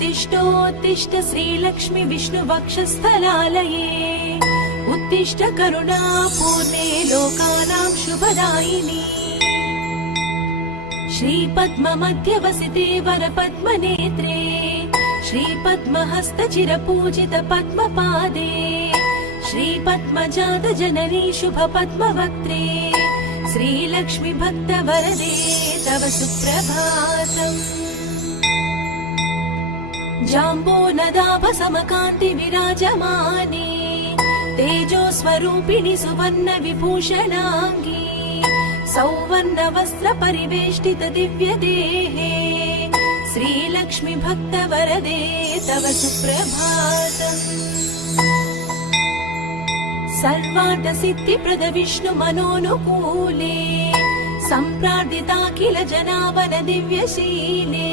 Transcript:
उत्तिष्ठोत्तिष्ठ श्रीलक्ष्मी विष्णुवक्षस्थलालये उत्तिष्ठ करुणापूर्णे लोकानां शुभदायिनी श्रीपद्ममध्यवसिते वरपद्मनेत्रे श्रीपद्महस्तचिरपूजित पद्मपादे श्रीपद्मजातजननी शुभपद्मवक्त्रे श्रीलक्ष्मी भक्तवरदे तव सुप्रभातम्। जाम्बोनदाभसमकान्ति विराजमाने तेजोस्वरूपिणि सुवर्ण विभूषणाङ्गी सौवर्ण वस्त्र परिवेष्टित दिव्य देहे श्रीलक्ष्मी भक्तवरदे तव सुप्रभातम्। सर्वार्थ सिद्धिप्रद विष्णु मनोनुकूले सम्प्रार्थिता किल जनावन दिव्यशीले